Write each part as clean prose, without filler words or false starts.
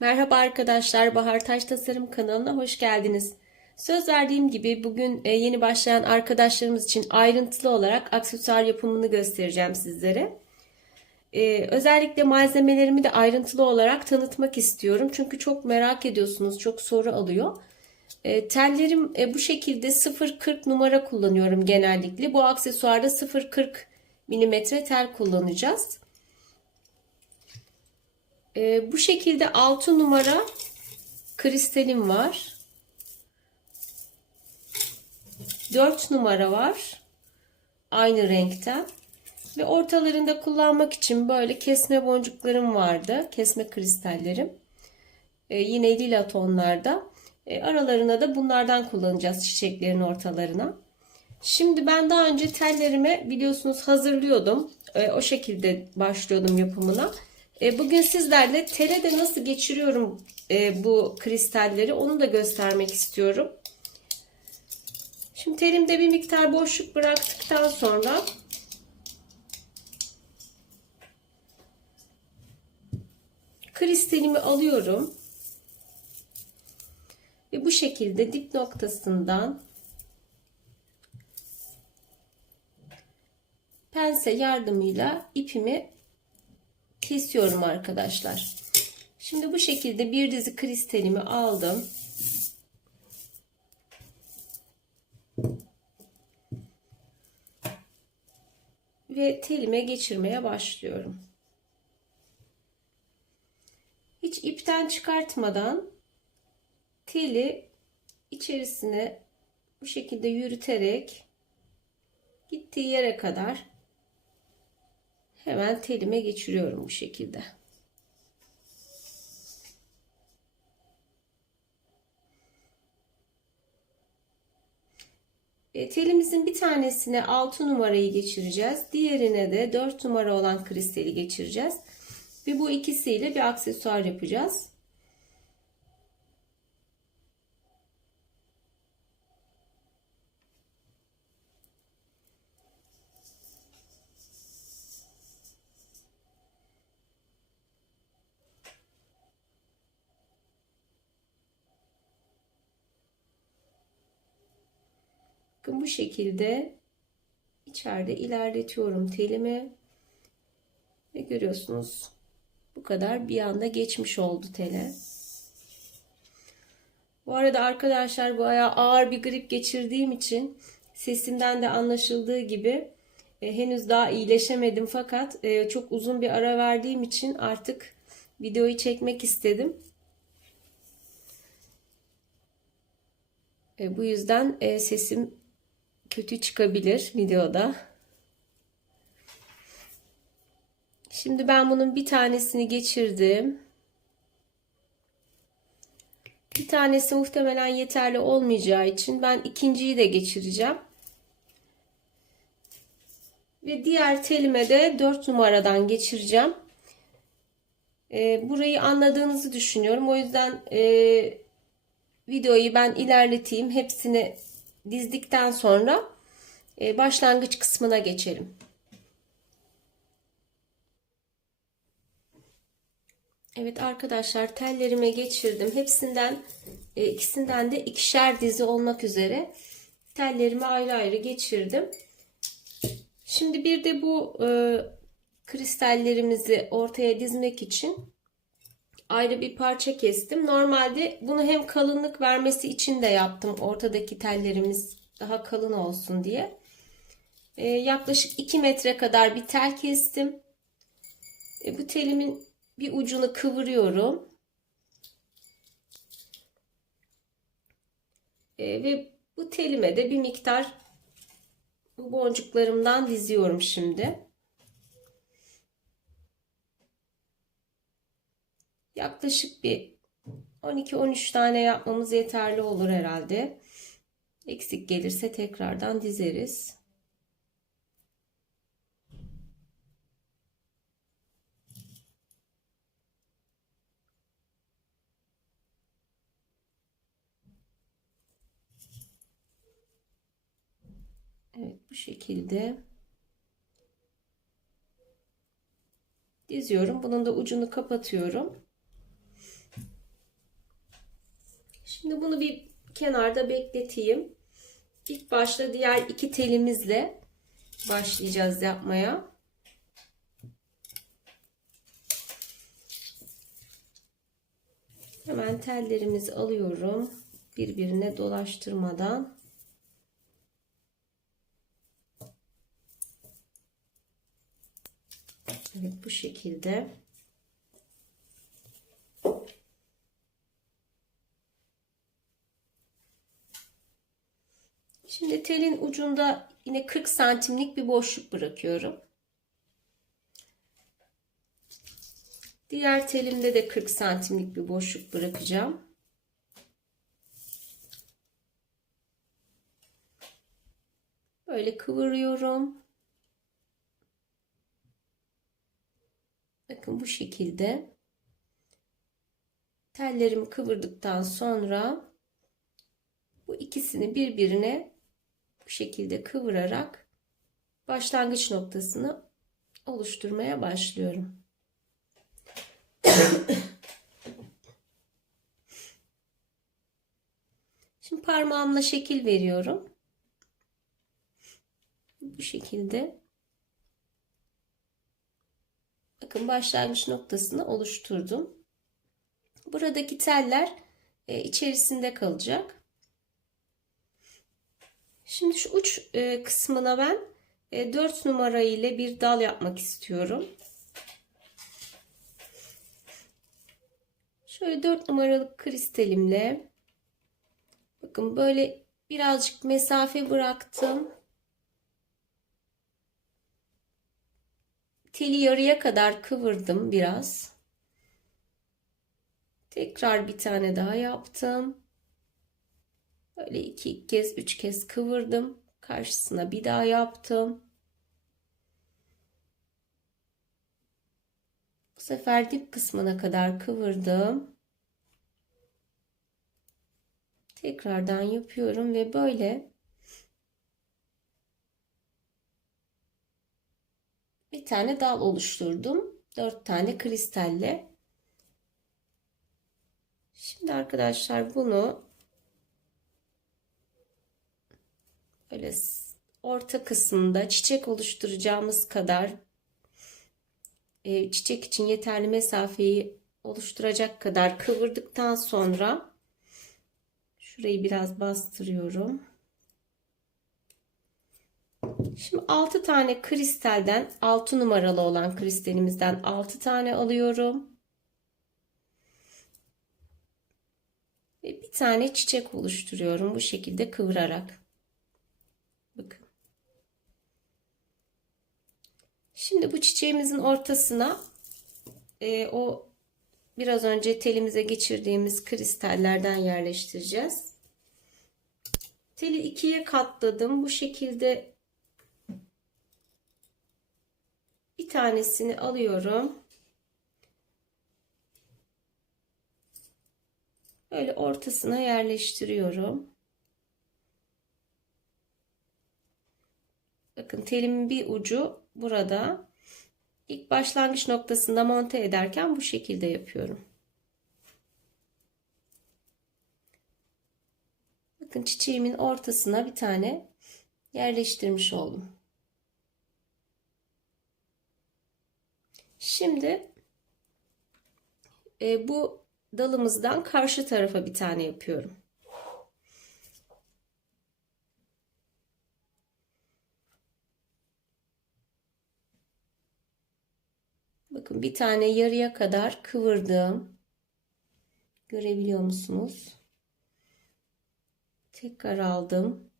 Merhaba arkadaşlar, Bahar Taş Tasarım kanalına hoş geldiniz. Söz verdiğim gibi bugün yeni başlayan arkadaşlarımız için ayrıntılı olarak aksesuar yapımını göstereceğim sizlere. Özellikle malzemelerimi de ayrıntılı olarak tanıtmak istiyorum. Çünkü çok merak ediyorsunuz, çok soru alıyor. Tellerim bu şekilde 0,40 numara kullanıyorum genellikle. Bu aksesuarda 0,40 milimetre tel kullanacağız. Bu şekilde 6 numara kristalim var. 4 numara var. Aynı renkten. Ve ortalarında kullanmak için böyle kesme boncuklarım vardı. Kesme kristallerim. Yine lila tonlarda. Aralarına da bunlardan kullanacağız çiçeklerin ortalarına. Şimdi ben daha önce tellerimi biliyorsunuz hazırlıyordum. O şekilde başlıyordum yapımına. Bugün sizlerle tele de nasıl geçiriyorum bu kristalleri onu da göstermek istiyorum. Şimdi telimde bir miktar boşluk bıraktıktan sonra kristalimi alıyorum ve bu şekilde dip noktasından pense yardımıyla ipimi kesiyorum arkadaşlar. Şimdi bu şekilde bir dizi kristalimi aldım. Ve telime geçirmeye başlıyorum. Hiç ipten çıkartmadan teli içerisine bu şekilde yürüterek gittiği yere kadar hemen telime geçiriyorum bu şekilde. Telimizin bir tanesine 6 numarayı geçireceğiz. Diğerine de 4 numara olan kristali geçireceğiz. Ve bu ikisiyle bir aksesuar yapacağız. Bakın bu şekilde içeride ilerletiyorum telimi. Ve görüyorsunuz bu kadar bir anda geçmiş oldu tele. Bu arada arkadaşlar bayağı ağır bir grip geçirdiğim için sesimden de anlaşıldığı gibi henüz daha iyileşemedim fakat çok uzun bir ara verdiğim için artık videoyu çekmek istedim. Bu yüzden sesim kötü çıkabilir videoda. Şimdi ben bunun bir tanesini geçirdim. Bir tanesi muhtemelen yeterli olmayacağı için ben ikinciyi de geçireceğim. Ve diğer telime de 4 numaradan geçireceğim. Burayı anladığınızı düşünüyorum. O yüzden videoyu ben ilerleteyim. Hepsini dizdikten sonra başlangıç kısmına geçelim. Evet arkadaşlar tellerime geçirdim. Hepsinden ikisinden de ikişer dizi olmak üzere tellerimi ayrı ayrı geçirdim. Şimdi bir de bu kristallerimizi ortaya dizmek için ayrı bir parça kestim. Normalde bunu hem kalınlık vermesi için de yaptım. Ortadaki tellerimiz daha kalın olsun diye. Yaklaşık 2 metre kadar bir tel kestim. Bu telimin bir ucunu kıvırıyorum. Ve bu telime de bir miktar bu boncuklarımdan diziyorum şimdi. Yaklaşık bir 12-13 tane yapmamız yeterli olur herhalde. Eksik gelirse tekrardan dizeriz. Evet bu şekilde diziyorum. Bunun da ucunu kapatıyorum. Şimdi bunu bir kenarda bekleteyim. İlk başta diğer iki telimizle başlayacağız yapmaya. Hemen tellerimizi alıyorum. Birbirine dolaştırmadan. Evet, bu şekilde. Şimdi telin ucunda yine 40 santimlik bir boşluk bırakıyorum. Diğer telimde de 40 santimlik bir boşluk bırakacağım. Böyle kıvırıyorum. Bakın bu şekilde. Tellerimi kıvırdıktan sonra bu ikisini birbirine bu şekilde kıvırarak başlangıç noktasını oluşturmaya başlıyorum. Şimdi parmağımla şekil veriyorum. Bu şekilde. Bakın başlangıç noktasını oluşturdum. Buradaki teller içerisinde kalacak. Şimdi şu uç kısmına ben 4 numara ile bir dal yapmak istiyorum. Şöyle 4 numaralık kristalimle bakın böyle birazcık mesafe bıraktım. Teli yarıya kadar kıvırdım biraz. Tekrar bir tane daha yaptım. Böyle 2 kez 3 kez kıvırdım. Karşısına bir daha yaptım. Bu sefer dip kısmına kadar kıvırdım. Tekrardan yapıyorum ve böyle bir tane dal oluşturdum. 4 tane kristalle. Şimdi arkadaşlar bunu böyle orta kısmında çiçek oluşturacağımız kadar çiçek için yeterli mesafeyi oluşturacak kadar kıvırdıktan sonra şurayı biraz bastırıyorum. Şimdi 6 tane kristalden 6 numaralı olan kristalimizden 6 tane alıyorum. Ve bir tane çiçek oluşturuyorum bu şekilde kıvırarak. Bakın. Şimdi bu çiçeğimizin ortasına o biraz önce telimize geçirdiğimiz kristallerden yerleştireceğiz. Teli ikiye katladım. Bu şekilde bir tanesini alıyorum. Böyle ortasına yerleştiriyorum. Bakın telimin bir ucu burada. İlk başlangıç noktasında monte ederken bu şekilde yapıyorum. Bakın çiçeğimin ortasına bir tane yerleştirmiş oldum. Şimdi bu dalımızdan karşı tarafa bir tane yapıyorum. Bakın bir tane yarıya kadar kıvırdım. Görebiliyor musunuz? Tekrar aldım.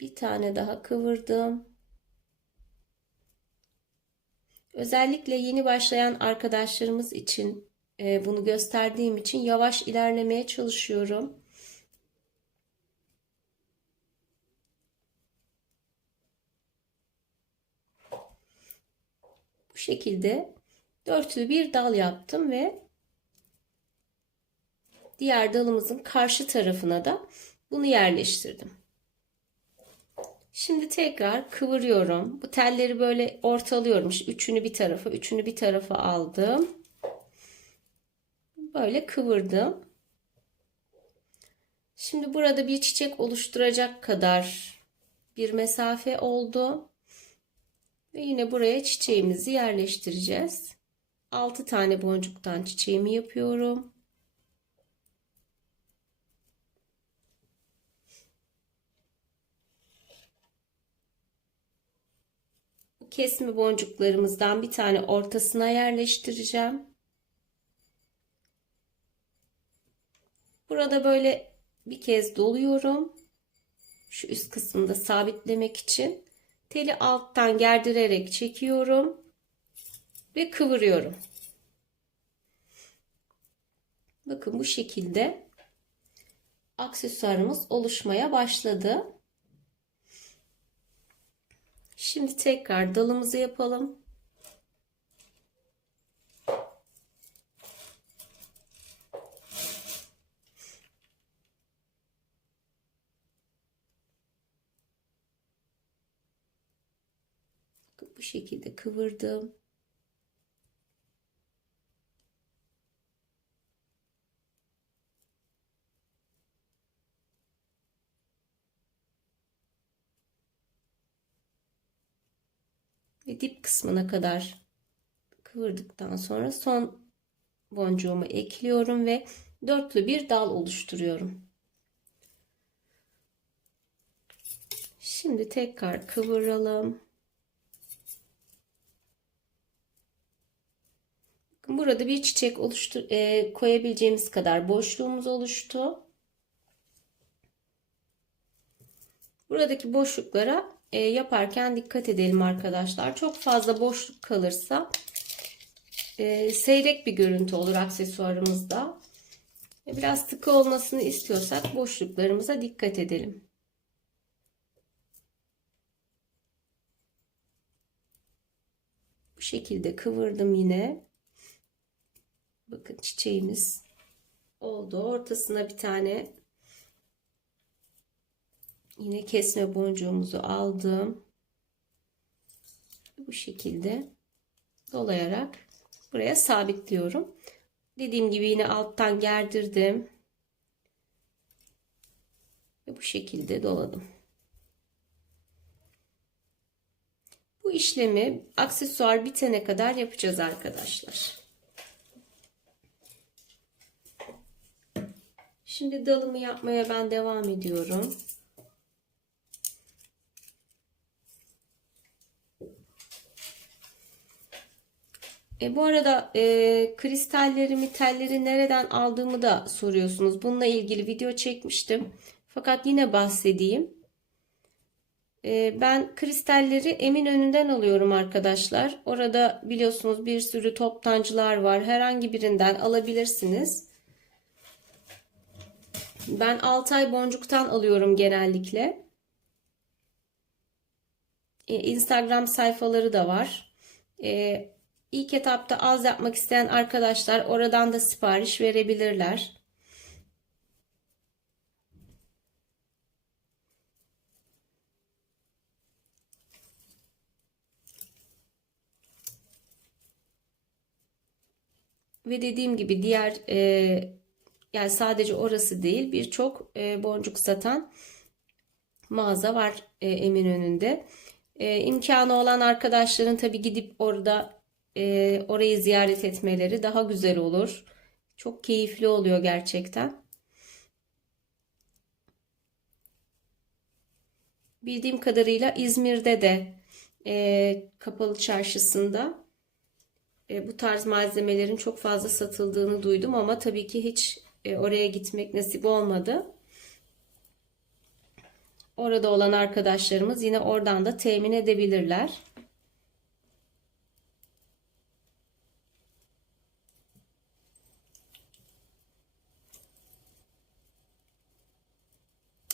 Bir tane daha kıvırdım. Özellikle yeni başlayan arkadaşlarımız için bunu gösterdiğim için yavaş ilerlemeye çalışıyorum. Bu şekilde dörtlü bir dal yaptım ve diğer dalımızın karşı tarafına da bunu yerleştirdim. Şimdi tekrar kıvırıyorum. Bu telleri böyle ortalıyorum. Üçünü bir tarafa, üçünü bir tarafa aldım. Böyle kıvırdım. Şimdi burada bir çiçek oluşturacak kadar bir mesafe oldu. Ve yine buraya çiçeğimizi yerleştireceğiz. 6 tane boncuktan çiçeğimi yapıyorum. Bu kesme boncuklarımızdan bir tane ortasına yerleştireceğim. Burada böyle bir kez doluyorum. Şu üst kısmında sabitlemek için teli alttan gerdirerek çekiyorum ve kıvırıyorum. Bakın bu şekilde aksesuarımız oluşmaya başladı. Şimdi tekrar dalımızı yapalım. Bu şekilde kıvırdım. Ve dip kısmına kadar kıvırdıktan sonra son boncuğumu ekliyorum ve dörtlü bir dal oluşturuyorum. Şimdi tekrar kıvıralım. Burada bir çiçek koyabileceğimiz kadar boşluğumuz oluştu. Buradaki boşluklara yaparken dikkat edelim arkadaşlar. Çok fazla boşluk kalırsa seyrek bir görüntü olur aksesuarımızda. Biraz sıkı olmasını istiyorsak boşluklarımıza dikkat edelim. Bu şekilde kıvırdım yine. Bakın çiçeğimiz oldu. Ortasına bir tane yine kesme boncuğumuzu aldım. Bu şekilde dolayarak buraya sabitliyorum. Dediğim gibi yine alttan gerdirdim. Ve bu şekilde doladım. Bu işlemi aksesuar bitene kadar yapacağız arkadaşlar. Şimdi dalımı yapmaya ben devam ediyorum. Bu arada kristallerimi, telleri nereden aldığımı da soruyorsunuz. Bununla ilgili video çekmiştim. Fakat yine bahsedeyim. Ben kristalleri Eminönü'nden alıyorum arkadaşlar. Orada biliyorsunuz bir sürü toptancılar var. Herhangi birinden alabilirsiniz. Ben Altay Boncuk'tan alıyorum genellikle. Instagram sayfaları da var. İlk etapta az yapmak isteyen arkadaşlar oradan da sipariş verebilirler. Ve dediğim gibi diğer yani sadece orası değil birçok boncuk satan mağaza var Eminönü'nde. İmkanı olan arkadaşların tabii gidip orayı ziyaret etmeleri daha güzel olur. Çok keyifli oluyor gerçekten. Bildiğim kadarıyla İzmir'de de Kapalı Çarşısı'nda bu tarz malzemelerin çok fazla satıldığını duydum ama tabii ki hiç oraya gitmek nasip olmadı. Orada olan arkadaşlarımız yine oradan da temin edebilirler.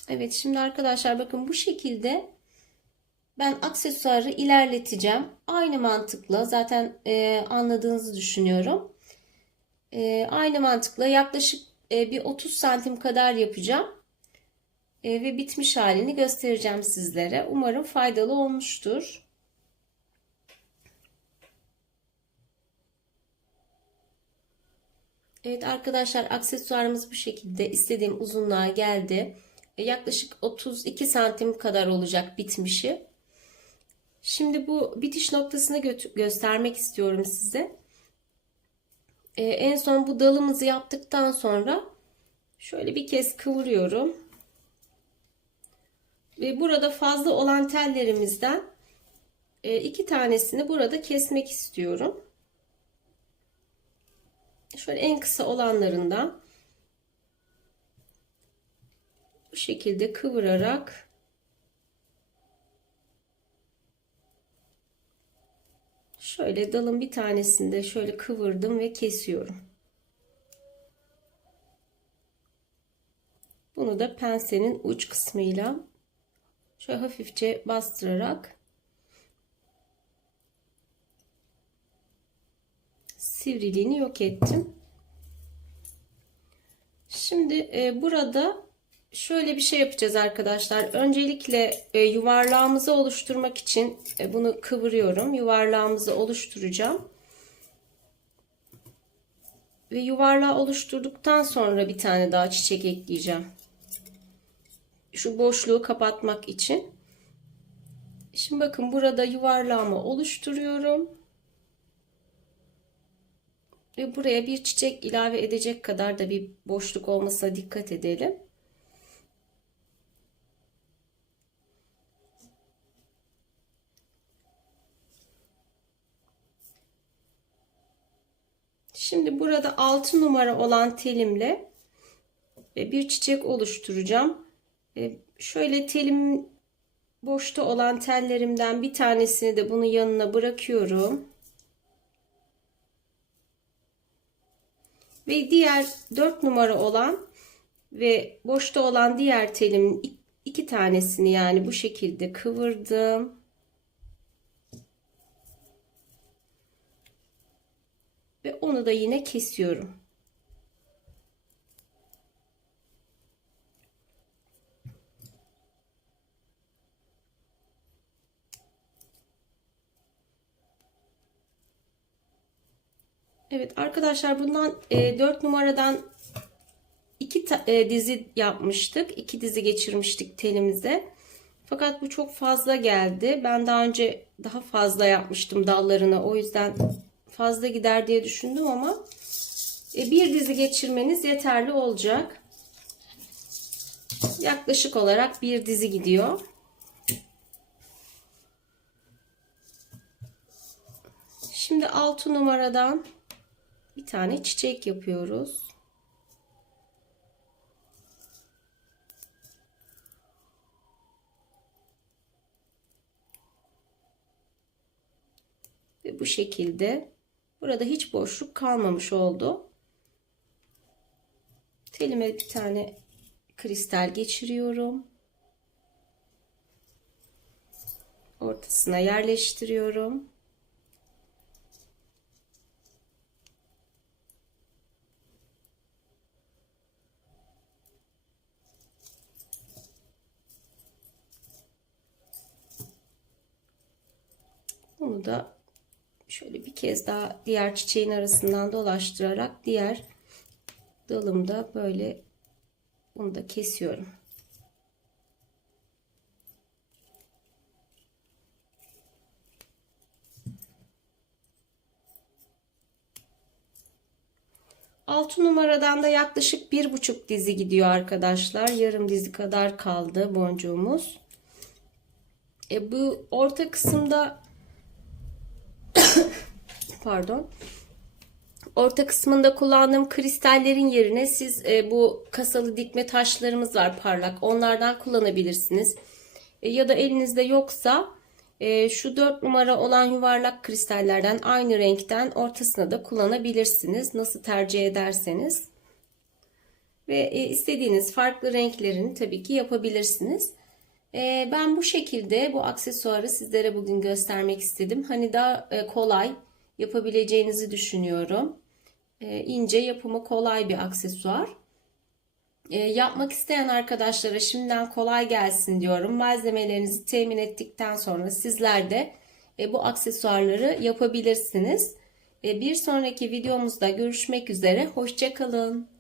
Evet, şimdi arkadaşlar bakın bu şekilde ben aksesuarı ilerleteceğim. Aynı mantıkla zaten anladığınızı düşünüyorum. Aynı mantıkla yaklaşık bir 30 santim kadar yapacağım. Ve bitmiş halini göstereceğim sizlere. Umarım faydalı olmuştur. Evet arkadaşlar, aksesuarımız bu şekilde istediğim uzunluğa geldi. Yaklaşık 32 santim kadar olacak bitmişi. Şimdi bu bitiş noktasını göstermek istiyorum size. En son bu dalımızı yaptıktan sonra şöyle bir kez kıvırıyorum. Ve burada fazla olan tellerimizden iki tanesini burada kesmek istiyorum. Şöyle en kısa olanlarından bu şekilde kıvırarak şöyle dalın bir tanesini de şöyle kıvırdım ve kesiyorum. Bunu da pensenin uç kısmıyla şöyle hafifçe bastırarak sivriliğini yok ettim. Şimdi burada şöyle bir şey yapacağız arkadaşlar. Öncelikle yuvarlağımızı oluşturmak için bunu kıvırıyorum. Yuvarlağımızı oluşturacağım. Ve yuvarlağı oluşturduktan sonra bir tane daha çiçek ekleyeceğim. Şu boşluğu kapatmak için. Şimdi bakın, burada yuvarlağımı oluşturuyorum. Ve buraya bir çiçek ilave edecek kadar da bir boşluk olmasına dikkat edelim. Şimdi burada 6 numara olan telimle bir çiçek oluşturacağım. Şöyle telim boşta olan tellerimden bir tanesini de bunun yanına bırakıyorum. Ve diğer 4 numara olan ve boşta olan diğer telimin iki tanesini yani bu şekilde kıvırdım. Ve onu da yine kesiyorum. Evet arkadaşlar, bundan 4 numaradan 2 dizi yapmıştık. 2 dizi geçirmiştik telimize. Fakat bu çok fazla geldi. Ben daha önce daha fazla yapmıştım dallarına. O yüzden fazla gider diye düşündüm ama bir dizi geçirmeniz yeterli olacak. Yaklaşık olarak bir dizi gidiyor. Şimdi 6 numaradan bir tane çiçek yapıyoruz. Ve bu şekilde burada hiç boşluk kalmamış oldu. Telime bir tane kristal geçiriyorum. Ortasına yerleştiriyorum. Bunu da şöyle bir kez daha diğer çiçeğin arasından dolaştırarak diğer dalımda böyle bunu da kesiyorum. Altı numaradan da yaklaşık 1,5 dizi gidiyor arkadaşlar. Yarım dizi kadar kaldı boncuğumuz. Bu orta kısımda pardon. Orta kısmında kullandığım kristallerin yerine siz bu kasalı dikme taşlarımız var parlak. Onlardan kullanabilirsiniz. Ya da elinizde yoksa şu 4 numara olan yuvarlak kristallerden aynı renkten ortasına da kullanabilirsiniz. Nasıl tercih ederseniz. Ve istediğiniz farklı renklerini tabii ki yapabilirsiniz. Ben bu şekilde bu aksesuarı sizlere bugün göstermek istedim. Hani daha kolay yapabileceğinizi düşünüyorum. İnce, yapımı kolay bir aksesuar. Yapmak isteyen arkadaşlara şimdiden kolay gelsin diyorum. Malzemelerinizi temin ettikten sonra sizler de bu aksesuarları yapabilirsiniz. Bir sonraki videomuzda görüşmek üzere. Hoşça kalın.